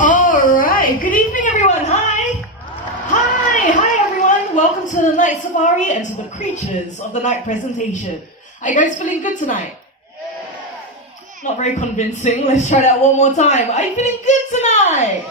All right. Good evening, everyone. Hi, everyone. Welcome to the Night Safari and to the Creatures of the Night presentation. Are you guys feeling good tonight? Not very convincing. Let's try that one more time. Are you feeling good tonight?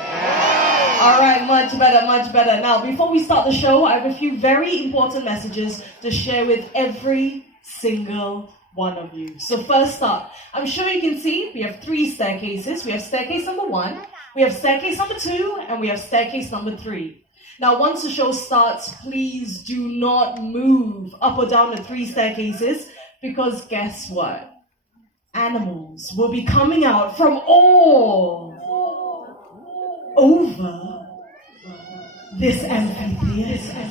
All right, much better. Now, before we start the show, I have a few very important messages to share with every single one of you. So first up, I'm sure you can see we have 3 staircases. We have staircase number 1, we have staircase number 2, and we have staircase number 3. Now, once the show starts, please do not move up or down the 3 staircases, because guess what? Animals will be coming out from all over this amphitheater.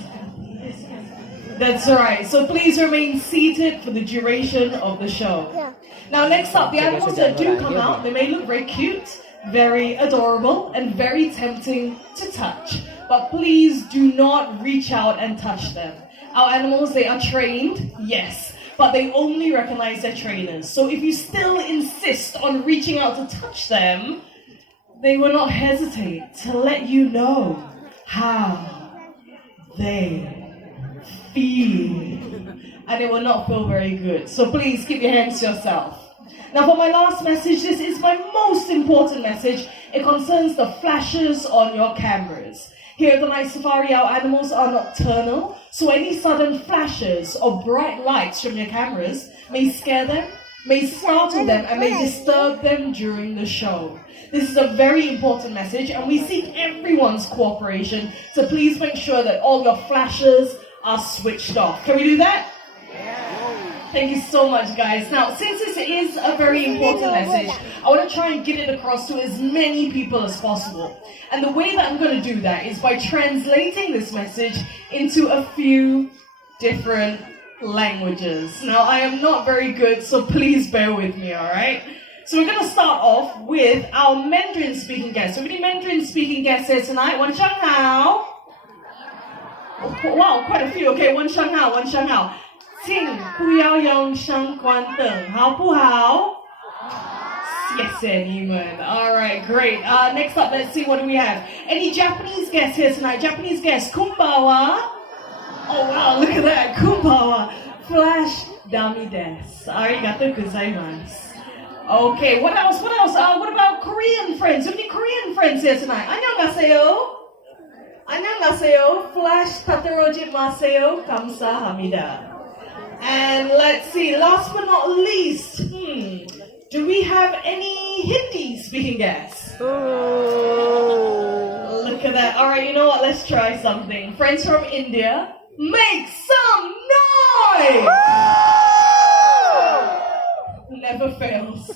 That's right. So please remain seated for the duration of the show. Now, next up, the animals that do come out, they may look very cute, very adorable, and very tempting to touch. But please do not reach out and touch them. Our animals, they are trained, yes, but they only recognize their trainers. So if you still insist on reaching out to touch them, they will not hesitate to let you know how they feel. And it will not feel very good. So please keep your hands to yourself. Now for my last message, this is my most important message. It concerns the flashes on your cameras. Here at the Night Safari, our animals are nocturnal, so any sudden flashes or bright lights from your cameras may scare them, may startle them, and may disturb them during the show. This is a very important message, and we seek everyone's cooperation, so please make sure that all your flashes are switched off. Can we do that? Thank you so much, guys. Now, since this is a very important message, I want to try and get it across to as many people as possible. And the way that I'm going to do that is by translating this message into a few different languages. Now, I am not very good, so please bear with me, all right? So we're going to start off with our Mandarin-speaking guests. So many Mandarin-speaking guests here tonight. Wan Shang Hao. Wow, quite a few. Okay, Wan Shang Hao. 请不要用声关灯，好不好？谢谢你们. All right, great. Next up, let's see, what do we have? Any Japanese guests here tonight? Japanese guests, kumbawa. Oh wow, look at that, kumbawa. Flash dummy desu. Arigatou gozaimasu. Okay, what else? What about Korean friends? Do we need Korean friends here tonight? 안녕하세요. Flash taterojimaseyo. Kamsahamnida. And let's see, last but not least, do we have any Hindi-speaking guests? Look at that. All right, you know what? Let's try something. Friends from India, make some noise! Never fails.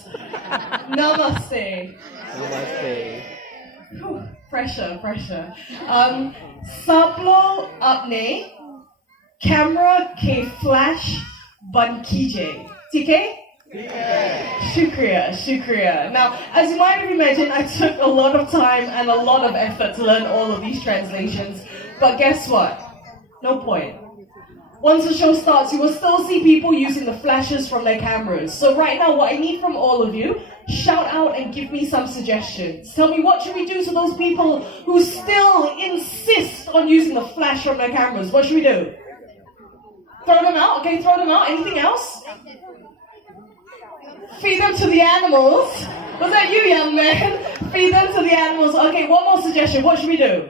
Namaste. Whew, pressure. Sablo apne. Camera ke flash ban kije. TK? Shukriya. Now, as you might have imagined, I took a lot of time and a lot of effort to learn all of these translations. But guess what? No point. Once the show starts, you will still see people using the flashes from their cameras. So right now, what I need from all of you, shout out and give me some suggestions. Tell me, what should we do to those people who still insist on using the flash from their cameras? What should we do? Throw them out? Okay, throw them out. Anything else? Feed them to the animals. Was that you, young man? Feed them to the animals. Okay, one more suggestion. What should we do?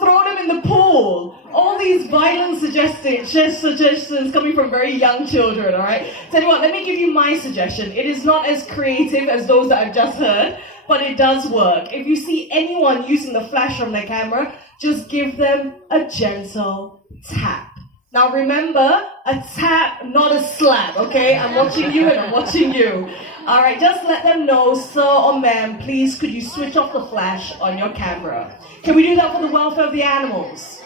Throw them in the pool. All these violent suggestions coming from very young children, all right? Tell you what, let me give you my suggestion. It is not as creative as those that I've just heard, but it does work. If you see anyone using the flash from their camera, just give them a gentle tap. Now remember, a tap, not a slap, okay? I'm watching you and I'm watching you. All right, just let them know, sir or ma'am, please could you switch off the flash on your camera? Can we do that for the welfare of the animals?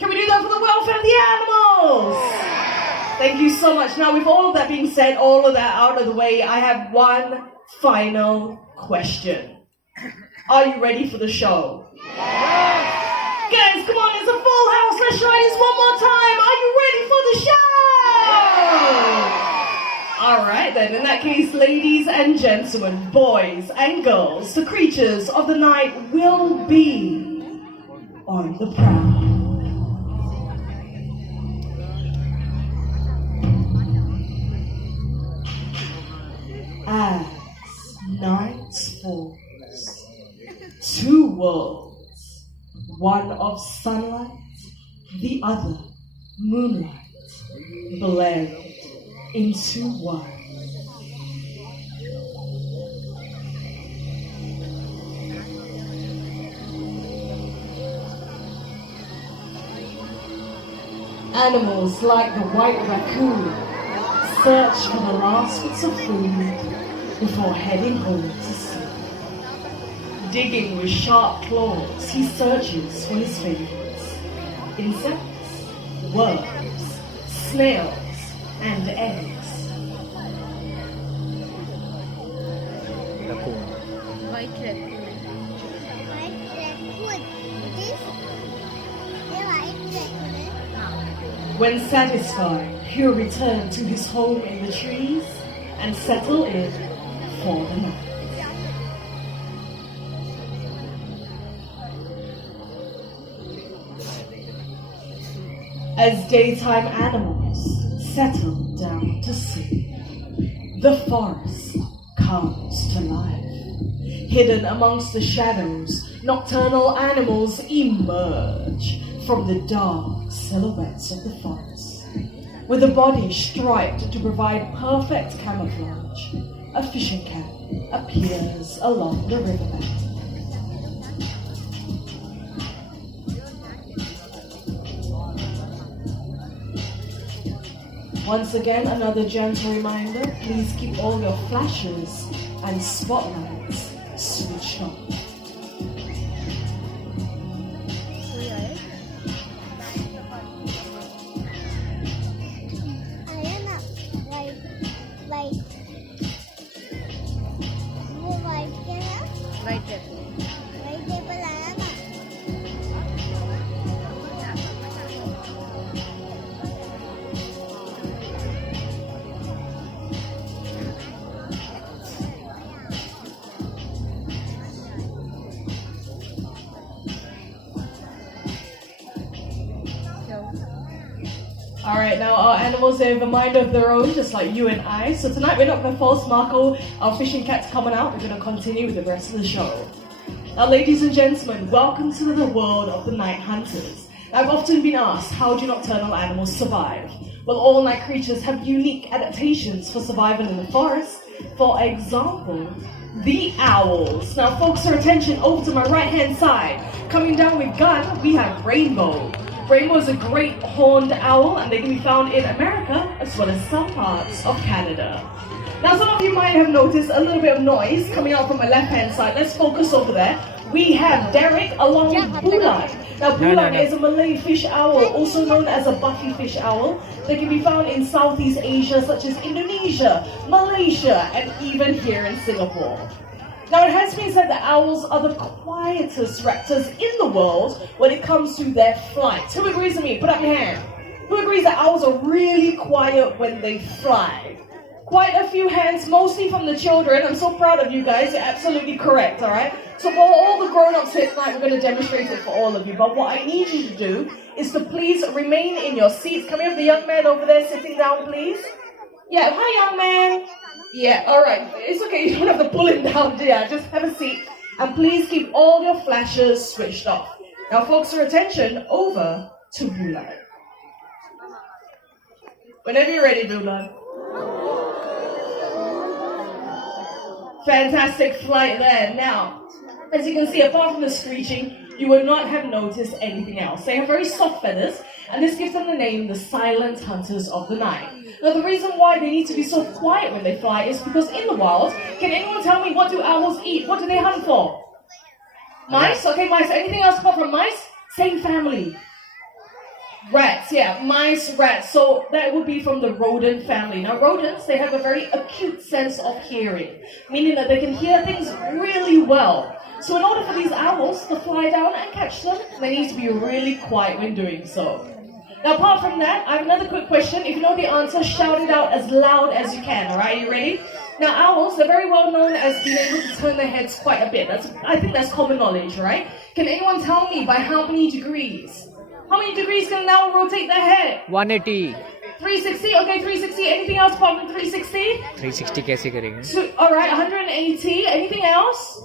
Can we do that for the welfare of the animals? Thank you so much. Now, with all of that being said, all of that out of the way, I have one final question. Are you ready for the show? Guys, come on, it's a full house. Let's try this one more time. Are you ready for the show? Alright then, in that case, ladies and gentlemen, boys and girls, the creatures of the night will be on the prowl. As night falls, two worlds, one of sunlight, the other moonlight, blend into one. Animals like the white raccoon search for the last bits of food before heading home to sleep. Digging with sharp claws, he searches for his favorites: insects, worms, snails, and eggs. White raccoon. White raccoon. This the white raccoon. When satisfied, he'll return to his home in the trees and settle in for the night. As daytime animals settle down to sleep, the forest comes to life. Hidden amongst the shadows, nocturnal animals emerge from the dark silhouettes of the forest. With the body striped to provide perfect camouflage, a fishing cap appears along the riverbed. Once again, another gentle reminder, please keep all your flashes and spotlights switched on. Alright, now our animals have a mind of their own, just like you and I. So tonight we're not going to false Marco, our fishing cat's coming out. We're going to continue with the rest of the show. Now, ladies and gentlemen, welcome to the world of the night hunters. Now, I've often been asked, how do nocturnal animals survive? Well, all night creatures have unique adaptations for survival in the forest. For example, the owls. Now, focus your attention over to my right-hand side. Coming down with gun, we have Rainbow. Rainbow is a great horned owl, and they can be found in America as well as some parts of Canada. Now, some of you might have noticed a little bit of noise coming out from my left-hand side. Let's focus over there. We have Derek along with Bulan. Now, Bulan is a Malay fish owl, also known as a Buffy fish owl. They can be found in Southeast Asia, such as Indonesia, Malaysia, and even here in Singapore. Now, it has been said that owls are the quietest raptors in the world when it comes to their flight. Who agrees with me? Put up your hand. Who agrees that owls are really quiet when they fly? Quite a few hands, mostly from the children. I'm so proud of you guys. You're absolutely correct, all right? So for all the grown-ups here tonight, we're going to demonstrate it for all of you. But what I need you to do is to please remain in your seats. Come here with the young man over there sitting down, please. Yeah, hi, young man. Yeah, all right. It's okay. You don't have to pull him down, dear. Just have a seat. And please keep all your flashes switched off. Now, focus your attention over to Bulan. Whenever you're ready, Bulan. Fantastic flight there. Now, as you can see, apart from the screeching, you would not have noticed anything else. They have very soft feathers, and this gives them the name the silent hunters of the night. Now, the reason why they need to be so quiet when they fly is because in the wild, can anyone tell me, what do owls eat? What do they hunt for? Mice? Okay, mice. Anything else apart from mice? Same family. Rats, yeah, mice, rats. So that would be from the rodent family. Now, rodents, they have a very acute sense of hearing, meaning that they can hear things really well. So in order for these owls to fly down and catch them, they need to be really quiet when doing so. Now, apart from that, I have another quick question. If you know the answer, shout it out as loud as you can, alright? You ready? Now, owls, they're very well known as being able to turn their heads quite a bit. I think that's common knowledge, right? Can anyone tell me by how many degrees? How many degrees can an owl rotate their head? 180. 360? Okay, 360. Anything else apart from 360? 360 कैसे करेंगे? Alright, 180. Anything else?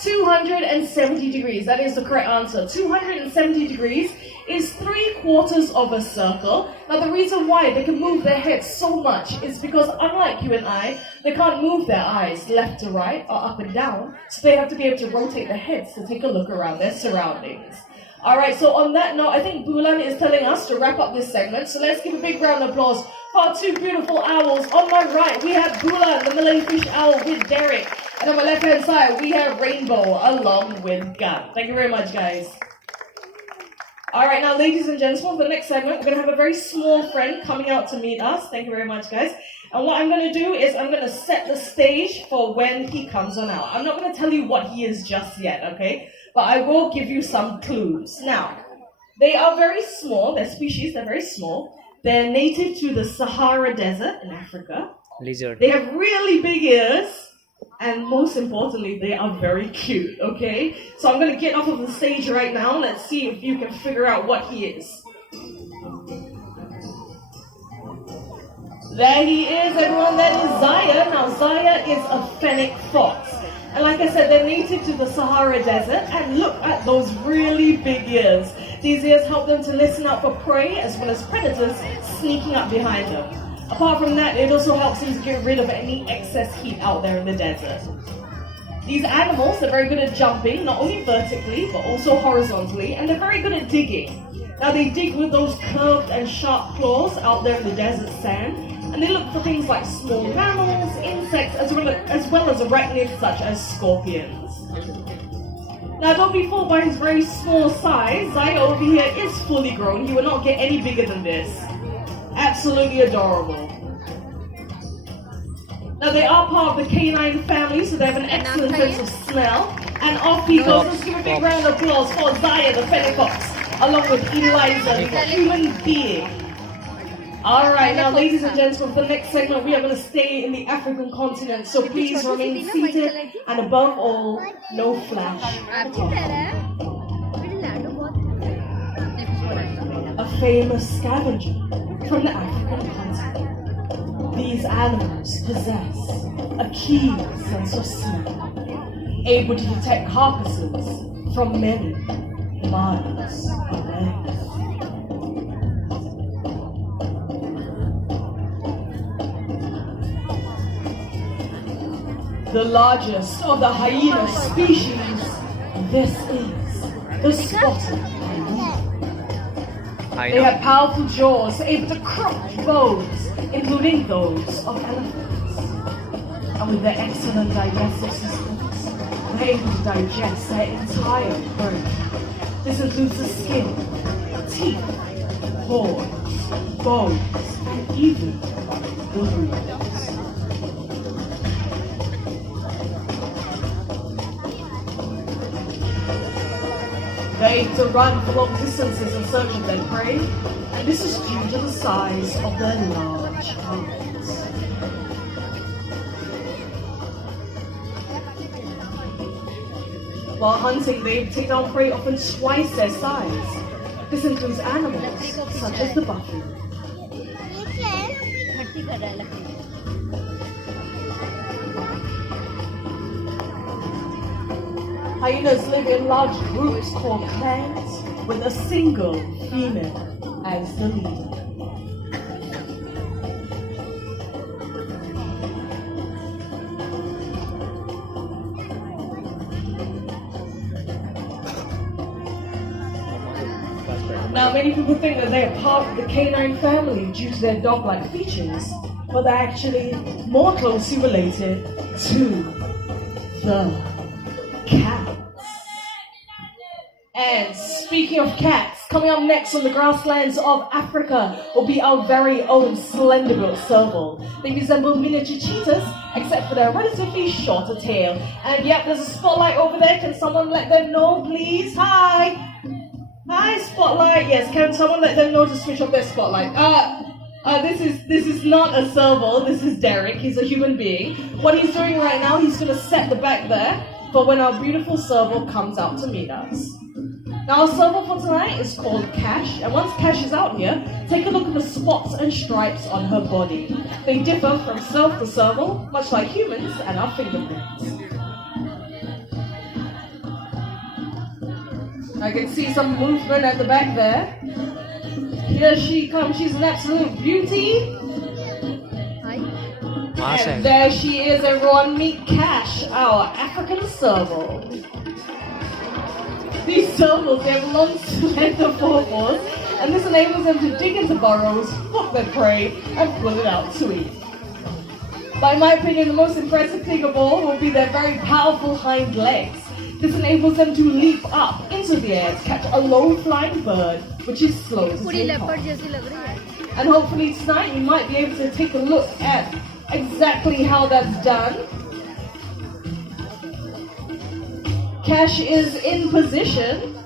270 degrees. That is the correct answer. 270 degrees is 3/4 of a circle. Now, the reason why they can move their heads so much is because, unlike you and I, they can't move their eyes left to right or up and down. So they have to be able to rotate their heads to take a look around their surroundings. Alright, so on that note, I think Bulan is telling us to wrap up this segment. So let's give a big round of applause for our two beautiful owls. On my right, we have Bulan, the Malay fish owl, with Derek. And on my left-hand side, we have Rainbow, along with Gat. Thank you very much, guys. Alright, now ladies and gentlemen, for the next segment, we're going to have a very small friend coming out to meet us. Thank you very much, guys. And what I'm going to do is I'm going to set the stage for when he comes on out. I'm not going to tell you what he is just yet, okay? But I will give you some clues. Now, they are very small. Their species, they're very small. They're native to the Sahara Desert in Africa. Lizard. They have really big ears. And most importantly, they are very cute, okay? So I'm going to get off of the stage right now. Let's see if you can figure out what he is. There he is, everyone. That is Zaya. Now, Zaya is a fennec fox. And like I said, they're native to the Sahara Desert. And look at those really big ears. These ears help them to listen out for prey as well as predators sneaking up behind them. Apart from that, it also helps them to get rid of any excess heat out there in the desert. These animals are very good at jumping, not only vertically, but also horizontally, and they're very good at digging. Now, they dig with those curved and sharp claws out there in the desert sand, and they look for things like small mammals, insects, as well as arachnids such as scorpions. Now, don't be fooled by his very small size. Zaya over here is fully grown. He will not get any bigger than this. Absolutely adorable. Now, they are part of the canine family, so they have an excellent sense of smell. And off he goes. Let's give a big round of applause for Zaya, the fennec fox, along with Eliza, the human being. Alright, now ladies and gentlemen, for the next segment, we are going to stay in the African continent. So please remain seated, and above all, no flash. A famous scavenger from the African continent. These animals possess a keen sense of smell, able to detect carcasses from many miles away. The largest of the hyena species, this is the spotted hyena. They have powerful jaws able to crush bones, including those of elephants. And with their excellent digestive systems, they're able to digest their entire prey. This includes the skin, teeth, horns, bones, and even the roots. They aim to run for long distances in search of their prey, and this is due to the size of their large hearts. While hunting, they take down prey often twice their size. This includes animals such as the buffalo. Hyenas live in large groups called clans, with a single female as the leader. Now, many people think that they are part of the canine family due to their dog-like features, but they're actually more closely related to the cats. And speaking of cats, coming up next on the grasslands of Africa will be our very own slender-built serval. They resemble miniature cheetahs, except for their relatively shorter tail. And yep, there's a spotlight over there. Can someone let them know, please? Hi! Hi, Spotlight. Yes, can someone let them know to switch off their spotlight? This is not a serval. This is Derek. He's a human being. What he's doing right now, he's gonna set the back there for when our beautiful serval comes out to meet us. Now, our serval for tonight is called Cash, and once Cash is out here, take a look at the spots and stripes on her body. They differ from self to serval, much like humans and our fingerprints. I can see some movement at the back there. Here she comes. She's an absolute beauty. Awesome. And there she is, everyone. Meet Cash, our African serval. These servals, they have long, slender forepaws, and this enables them to dig into burrows, hook their prey, and pull it out to eat. By my opinion, the most impressive thing of all will be their very powerful hind legs. This enables them to leap up into the air to catch a low-flying bird, which is slow as they hop. And hopefully tonight you might be able to take a look at exactly how that's done. Cash is in position.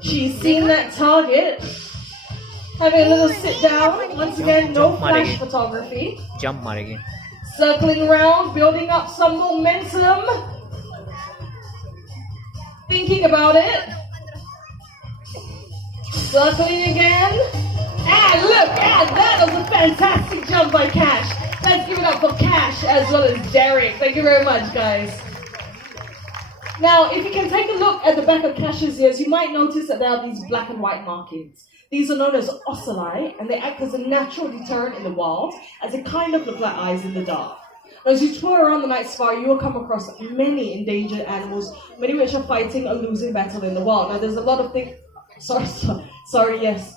She's seen that target. Having a little sit down. Once again, no flash photography. Jump maregi. Circling around, building up some momentum. Thinking about it. Circling again. And look, and that was a fantastic jump by Cash. Let's give it up for Cash as well as Derek. Thank you very much, guys. Now, if you can take a look at the back of Cash's ears, you might notice that there are these black and white markings. These are known as ocelli, and they act as a natural deterrent in the wild, as they kind of look like eyes in the dark. Now, as you tour around the night safari, you will come across many endangered animals, many which are fighting a losing battle in the wild. Now, there's a lot of things... Sorry, yes.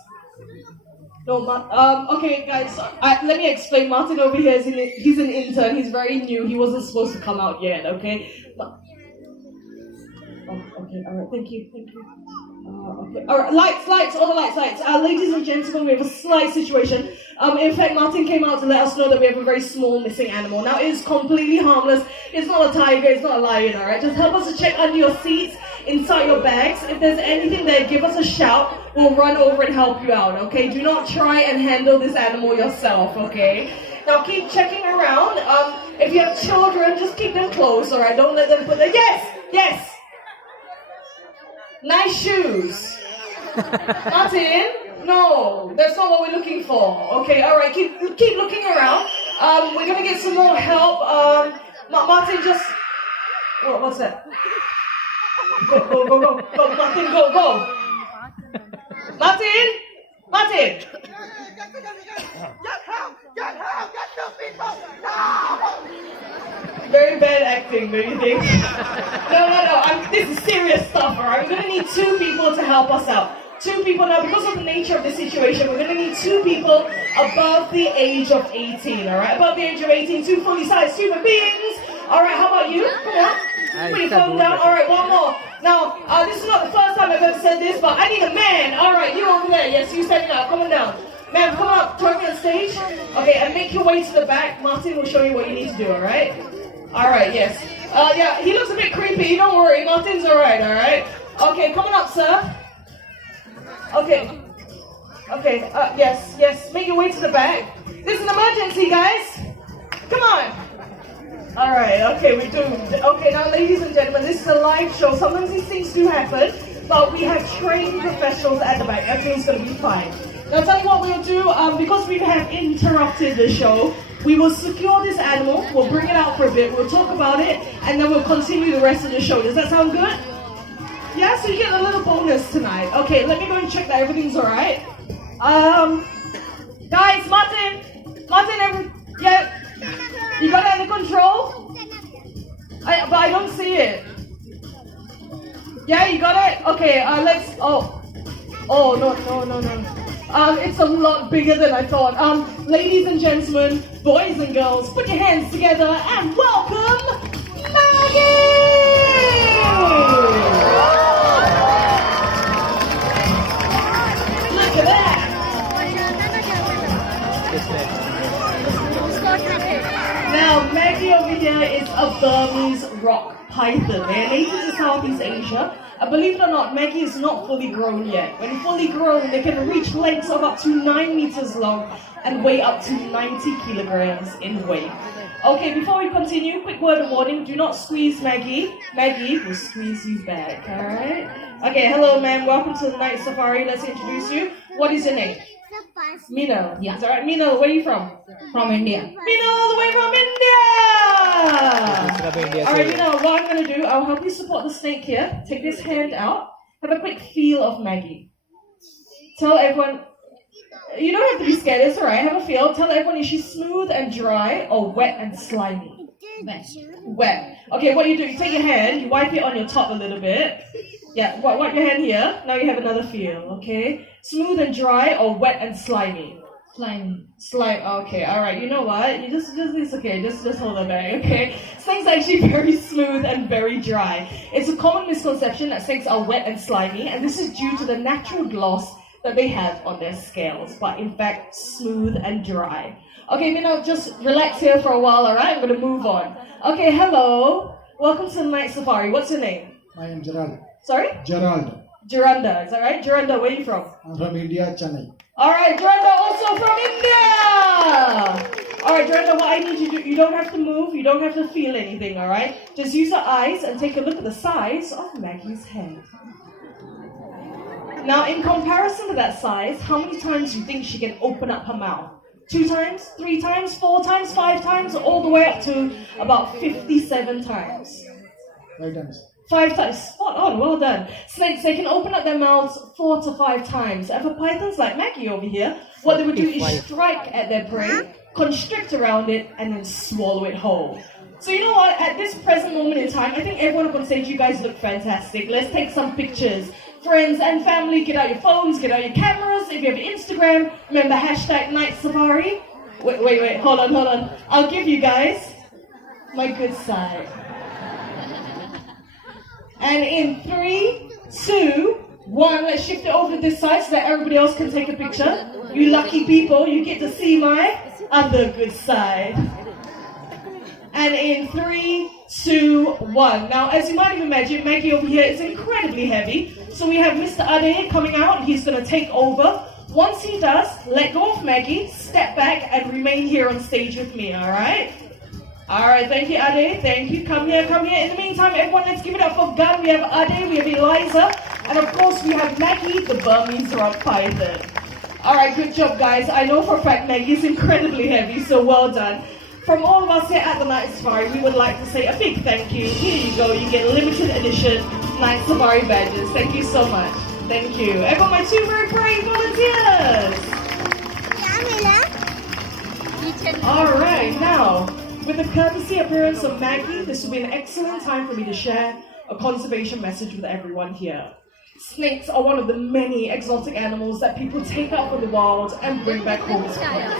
No, okay, guys, let me explain. Martin over here, he's an intern. He's very new. He wasn't supposed to come out yet, okay? Okay, all right, thank you. Okay, all right, lights, all the lights. Ladies and gentlemen, we have a slight situation. In fact, Martin came out to let us know that we have a very small missing animal. Now, it is completely harmless. It's not a tiger, it's not a lion, all right? Just help us to check under your seats, inside your bags. If there's anything there, give us a shout. We'll run over and help you out, okay? Do not try and handle this animal yourself, okay? Now, keep checking around. If you have children, just keep them close, all right? Don't let them put their... Yes! Nice shoes. Martin? No, that's not what we're looking for. Okay, all right, keep looking around. We're gonna get some more help. Martin, just... What's that? Go, Martin, go. Martin! Get help, get those people, no! Very bad acting, don't you think? No, this is serious stuff, alright? We're gonna need 2 people to help us out. 2 people now, because of the nature of the situation, we're gonna need 2 people above the age of 18, alright? Above the age of 18, 2 fully sized human beings. Alright, how about you? Come on. Put your phone down. Alright, one more. Now, this is not the first time I've ever said this, but I need a man. Alright, you over there. Yes, you standing up. Come on down. Ma'am, come up. Join me on stage. Okay, and make your way to the back. Martin will show you what you need to do, alright? Alright, yes. Yeah, he looks a bit creepy. Don't worry. Martin's alright, alright? Okay, come on up, sir. Okay, yes. Make your way to the back. This is an emergency, guys. Come on. Alright, okay, we do. Okay, now ladies and gentlemen, this is a live show. Sometimes these things do happen, but we have trained professionals at the back. Everything's going to be fine. Now, tell you what we'll do, because we have interrupted the show, we will secure this animal, we'll bring it out for a bit, we'll talk about it, and then we'll continue the rest of the show. Does that sound good? Yeah, so you get a little bonus tonight. Okay, let me go and check that everything's alright. Guys, Martin, yeah, you got it under control? But I don't see it. Yeah, you got it? Okay, no. It's a lot bigger than I thought. Ladies and gentlemen, boys and girls, put your hands together and welcome Maggie! Look at that! Now, Maggie over here is a Burmese rock python. They are native to Southeast Asia. Believe it or not, Maggie is not fully grown yet. When fully grown, they can reach lengths of up to 9 meters long and weigh up to 90 kilograms in weight. Okay, before we continue, quick word of warning, do not squeeze Maggie. Maggie will squeeze you back, alright? Okay, hello ma'am, welcome to the Night Safari. Let's introduce you. What is your name? Mina. Yeah. Is that right? Mina, where are you from? From India. Mina, all the way from India! Alright, Mina, what I'm going to do, I'll help you support the snake here. Take this hand out. Have a quick feel of Maggie. Tell everyone, you don't have to be scared, it's alright. Have a feel. Tell everyone, is she smooth and dry or wet and slimy? Wet. Okay, what you do, you take your hand, you wipe it on your top a little bit. Yeah, wipe your hand here. Now you have another feel, okay? Smooth and dry or wet and slimy? Slime. Okay, alright. You know what? You just it's okay. Just hold it back, okay? Snakes are actually very smooth and very dry. It's a common misconception that snakes are wet and slimy, and this is due to the natural gloss that they have on their scales, but in fact, smooth and dry. Okay, Mina, just relax here for a while, alright? I'm gonna move on. Okay, hello. Welcome to the Night Safari. What's your name? I am Gerald. Sorry? Gerald. Geranda, is that right? Geranda, where are you from? I'm from India, Chennai. Alright, Geranda, also from India! Alright, Geranda, what I need you to do, you don't have to move, you don't have to feel anything, alright? Just use your eyes and take a look at the size of Maggie's head. Now, in comparison to that size, how many times do you think she can open up her mouth? 2 times? 3 times? 4 times? 5 times? All the way up to about 57 times. 5 times. 5 times. Spot on, well done. Snakes, they can open up their mouths 4 to 5 times. And for pythons like Maggie over here, what they would do is strike at their prey, constrict around it, and then swallow it whole. So you know what, at this present moment in time, I think everyone up on stage, you guys look fantastic. Let's take some pictures. Friends and family, get out your phones, get out your cameras. If you have Instagram, remember hashtag Night Safari. Wait, hold on. I'll give you guys my good side. And in 3, 2, 1, let's shift it over to this side so that everybody else can take a picture. You lucky people, you get to see my other good side. And in 3, 2, 1. Now, as you might have imagined, Maggie over here is incredibly heavy. So we have Mr. Ade coming out. He's going to take over. Once he does, let go of Maggie, step back, and remain here on stage with me, all right? All right, thank you, Ade. Thank you. Come here. In the meantime, everyone, let's give it up for Gun. We have Ade, we have Eliza, and of course, we have Maggie, the Burmese rock python. All right, good job, guys. I know for a fact Maggie is incredibly heavy, so well done. From all of us here at the Night Safari, we would like to say a big thank you. Here you go. You get limited edition Night Safari badges. Thank you so much. Thank you. Everyone, my 2 very brave volunteers. All right, now, with the courtesy appearance of Maggie, this will be an excellent time for me to share a conservation message with everyone here. Snakes are one of the many exotic animals that people take out from the wild and bring back home as pets.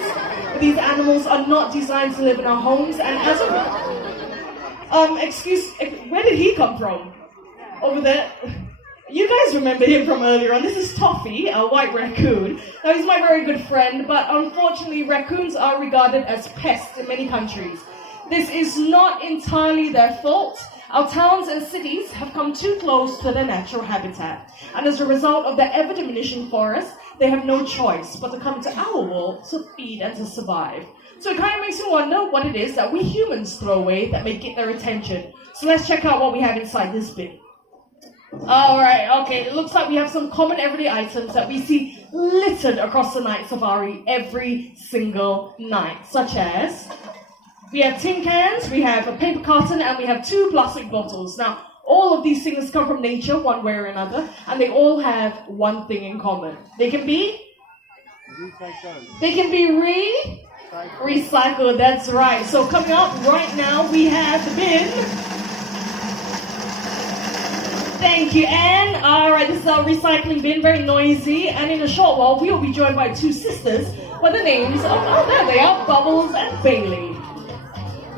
But these animals are not designed to live in our homes, and as where did he come from? Over there? You guys remember him from earlier on. This is Toffee, a white raccoon. Now, he's my very good friend, but unfortunately, raccoons are regarded as pests in many countries. This is not entirely their fault. Our towns and cities have come too close to their natural habitat. And as a result of their ever-diminishing forests, they have no choice but to come to our world to feed and to survive. So it kind of makes me wonder what it is that we humans throw away that may get their attention. So let's check out what we have inside this bin. Alright, okay, it looks like we have some common everyday items that we see littered across the Night Safari every single night, such as we have tin cans, we have a paper carton, and we have 2 plastic bottles. Now, all of these things come from nature one way or another, and they all have one thing in common. They can be recycled, that's right. So coming up right now, we have the bin. Thank you, Anne. All right, this is our recycling bin, very noisy. And in a short while, we will be joined by 2 sisters by the names of, there they are, Bubbles and Bailey.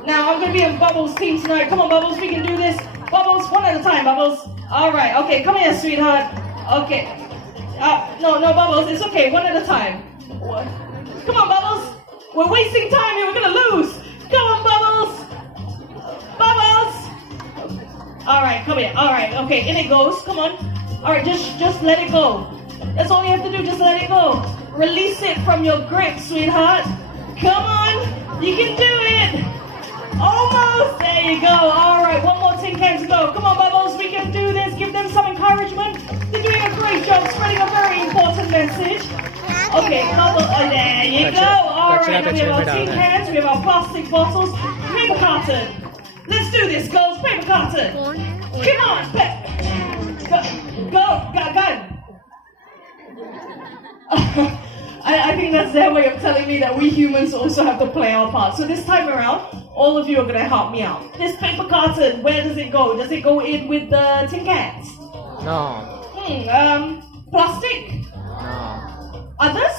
Now, I'm going to be on Bubbles' team tonight. Come on, Bubbles, we can do this. Bubbles, one at a time, Bubbles. All right, okay, come here, sweetheart. Okay. No, Bubbles, it's okay, one at a time. What? Come on, Bubbles. We're wasting time here, we're going to lose. Come on, Bubbles. Bubbles. All right, come here. All right, okay, in it goes. Come on. All right, just let it go. That's all you have to do. Just let it go. Release it from your grip, sweetheart. Come on, you can do it. Almost. There you go. All right, one more tin can to go. Come on, Bubbles, we can do this. Give them some encouragement. They're doing a great job spreading a very important message. Okay, Bubble. Oh, there you go. All right, now we have our tin cans. We have our plastic bottles. Paper carton. Let's do this, girls. Paper carton. Come on, go. I think that's their way of telling me that we humans also have to play our part. So this time around, all of you are going to help me out. This paper carton, where does it go? Does it go in with the tin cans? No. Plastic? No. Others?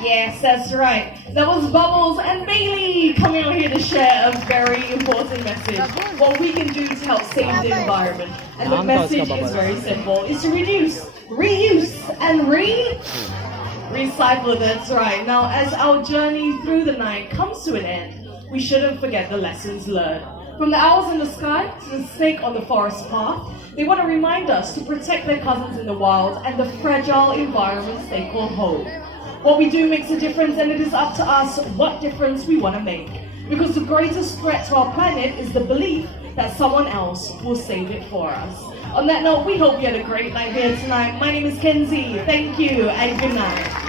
Yes, that's right. That was Bubbles and Bailey coming on here to share a very important message. What we can do to help save the environment. And the message is very simple. It's to reduce, reuse, and recycle. That's right. Now, as our journey through the night comes to an end, we shouldn't forget the lessons learned. From the owls in the sky to the snake on the forest path, they want to remind us to protect their cousins in the wild and the fragile environments they call home. What we do makes a difference, and it is up to us what difference we want to make. Because the greatest threat to our planet is the belief that someone else will save it for us. On that note, we hope you had a great night here tonight. My name is Kenzie. Thank you and good night.